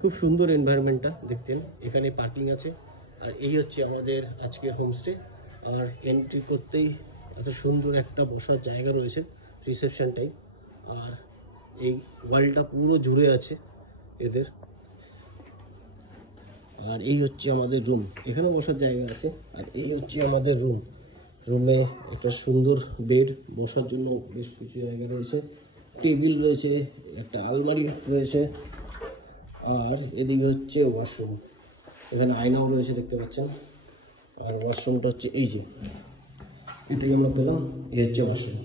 খুব সুন্দর এনভায়রনমেন্টটা দেখতেন। এখানে পার্কিং আছে। আর এই হচ্ছে আমাদের আজকের হোমস্টে। আর এন্ট্রি করতেই এত সুন্দর একটা বসার জায়গা রয়েছে, রিসেপশন টাইপ। আর এই ওয়ালটা পুরো জুড়ে আছে এদের। আর এই হচ্ছে আমাদের রুম, এখানে বসার জায়গা আছে। আর এই হচ্ছে আমাদের রুম। রুমে একটা সুন্দর বেড, বসার জন্য বেশ কিছু জায়গা রয়েছে, টেবিল রয়েছে, একটা আলমারি রয়েছে। আর এদিকে হচ্ছে ওয়াশরুম, এখানে আয়নাও রয়েছে দেখতে পাচ্ছেন। আর ওয়াশরুমটা হচ্ছে এই যে, এটাই আমরা পেলাম, এই হচ্ছে ওয়াশরুম।